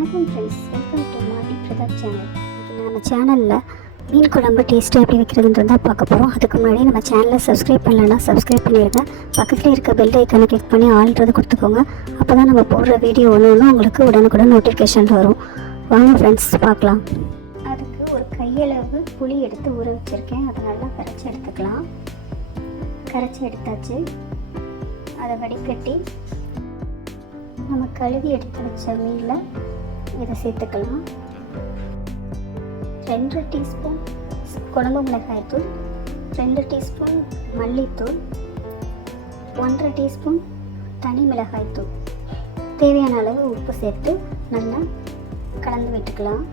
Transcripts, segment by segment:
வணக்கம் friends welcome to மாட்டி Pratap channel இன்றைக்கி நம்ம சேனலில் மீன் குழம்பு டேஸ்ட்டாக எப்படி வைக்கிறதுன்றது தான் பார்க்க போகிறோம் அதுக்கு முன்னாடி நம்ம சேனலை சப்ஸ்கிரைப் பண்ணலைன்னா சப்ஸ்கிரைப் பண்ணிடுங்க. பக்கத்தில் இருக்க பெல் ஐக்கனை கிளிக் பண்ணி ஆள்ன்றது கொடுத்துக்கோங்க. அப்போ தான் நம்ம போடுற வீடியோ ஒன்று ஒன்று உங்களுக்கு உடனுக்குடன் நோட்டிஃபிகேஷன் வரும். வாங்க ஃப்ரெண்ட்ஸ் பார்க்கலாம். அதுக்கு ஒரு கையளவு புளி எடுத்து ஊற வச்சுருக்கேன். அதை நல்லா கரைச்சி எடுத்துக்கலாம். கரைச்சி எடுத்தாச்சு. அதை வடிகட்டி நம்ம கழுவி எடுத்து வச்ச மீனில் இதை சேர்த்துக்கலாம். ரெண்டு டீஸ்பூன் குழம்பு மிளகாய்த்தூள் ரெண்டு டீஸ்பூன் மல்லித்தூள் ஒன்றரை டீஸ்பூன் தனி மிளகாய்த்தூள் தேவையான அளவு உப்பு சேர்த்து நல்லா கலந்து விட்டுக்கலாம்.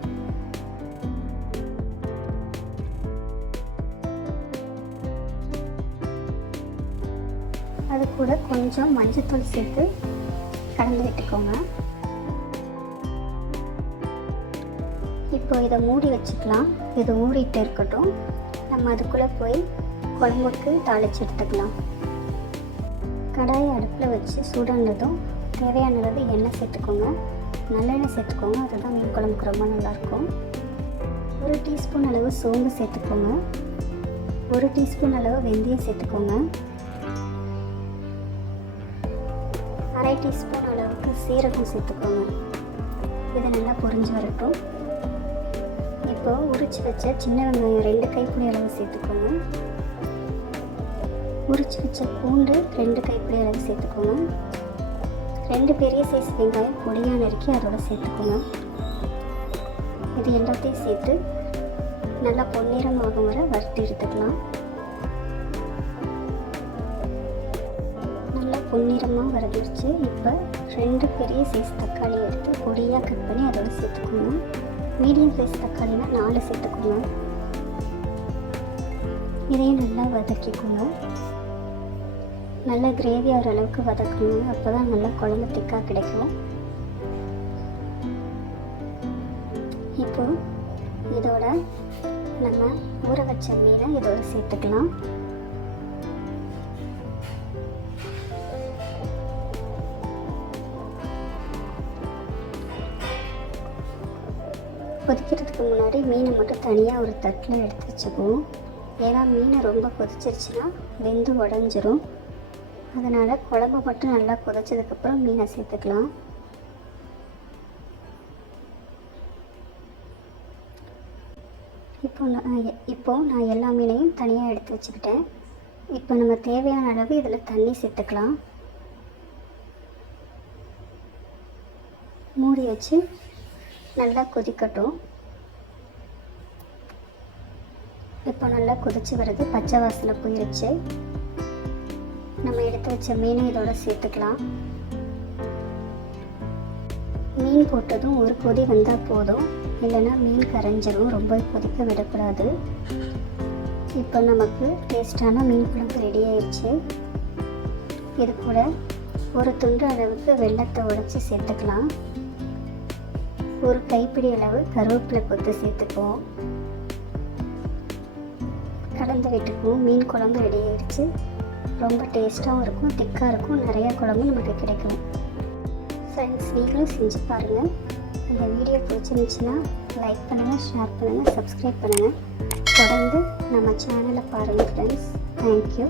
அது கூட கொஞ்சம் மஞ்சத்தூள் சேர்த்து கலந்து விட்டுக்கோங்க. இப்போ இதை மூடி வச்சுக்கலாம். இது மூடிட்டு இருக்கட்டும். நம்ம அதுக்குள்ளே போய் குழம்புக்கு தாளித்து எடுத்துக்கலாம். கடாயை அடுப்பில் வச்சு சூடானதும் தேவையான அளவு எண்ணெய் சேர்த்துக்கோங்க. நல்லெண்ணெய் சேர்த்துக்கோங்க. அதுதான் மீன் குழம்புக்கு ரொம்ப நல்லாயிருக்கும். ஒரு டீஸ்பூன் அளவு சோம்பு சேர்த்துக்கோங்க. ஒரு டீஸ்பூன் அளவு வெந்தயம் சேர்த்துக்கோங்க. அரை டீஸ்பூன் அளவுக்கு சீரகம் சேர்த்துக்கோங்க. இது நல்லா பொரிஞ்சு வரட்டும். இப்போ உரிச்சு வச்ச சின்ன வெங்காயம் ரெண்டு கைப்பிடி அளவு சேர்த்துக்கோங்க. உரிச்சு வச்ச பூண்டு ரெண்டு கைப்பிடி அளவு சேர்த்துக்கோங்க. ரெண்டு பெரிய சைஸ் வெங்காயம் பொடியாக நறுக்கி அதோட சேர்த்துக்கோங்க. இது எல்லாத்தையும் சேர்த்து நல்லா பொன்னிறமாகும் வரை வறுத்து எடுத்துக்கலாம். நல்லா பொன்னிறமாக வரதுச்சு இப்போ ரெண்டு பெரிய சைஸ் தக்காளி எடுத்து பொடியாக கட் பண்ணி அதோட சேர்த்துக்கோங்க. மீடியம் சைஸ் தக்காளினா நாலு சேர்த்துக்கோங்க இதையும் நல்லா வதக்கிக்கணும். நல்லா கிரேவி ஆகிற அளவுக்கு வதக்கணும். அப்போ தான் நல்லா குழம்பு திக்காக கிடைக்கும். இப்போ இதோட நம்ம ஊற வச்ச மீனை இதோட சேர்த்துக்கலாம். கொதிக்கிறதுக்கு முன்னாடி மீனை மட்டும் தனியாக ஒரு தட்டில் எடுத்து வச்சுக்குவோம். ஏன்னா மீனை ரொம்ப கொதிச்சிருச்சுன்னா வெந்து உடஞ்சிரும். அதனால் குழம்பு மட்டும் நல்லா கொதிச்சதுக்கப்புறம் மீனை சேர்த்துக்கலாம். இப்போ நான் இப்போது நான் எல்லா மீனையும் தனியாக எடுத்து வச்சுக்கிட்டேன். இப்போ நம்ம தேவையான அளவு இதில் தண்ணி சேர்த்துக்கலாம். மூடி வச்சு நல்லா கொதிக்கட்டும். இப்போ நல்லா கொதிச்சு வருது. பச்சை வாசனை போயிருச்சு. நம்ம எடுத்து வச்ச மீனை இதோட சேர்த்துக்கலாம். மீன் போட்டதும் ஒரு கொதி வந்தால் போதும். இல்லைன்னா மீன் கரைஞ்சிரும். ரொம்ப கொதிக்க விடக்கூடாது. இப்போ நமக்கு டேஸ்டான மீன் குழம்பு ரெடி ஆயிடுச்சு இது கூட ஒரு துண்டு அளவுக்கு வெள்ளத்தை உடைச்சி சேர்த்துக்கலாம். ஒரு கைப்பிடி அளவு கருவேப்பிலை கொத்து சேர்த்துக்குவோம் கலந்து விட்டுக்குவோம். மீன் குழம்பு ரெடி ஆயிடுச்சு. ரொம்ப டேஸ்ட்டாகவும் இருக்கும் திக்காக இருக்கும். நிறையா குழம்பு நமக்கு கிடைக்கும். ஃப்ரெண்ட்ஸ் நீங்களும் செஞ்சு பாருங்கள் இந்த வீடியோ பிடிச்சிருந்துச்சுன்னா லைக் பண்ணுங்கள் ஷேர் பண்ணுங்கள் சப்ஸ்கிரைப் பண்ணுங்கள் தொடர்ந்து நம்ம சேனலை பாருங்கள் ஃப்ரெண்ட்ஸ் தேங்க்யூ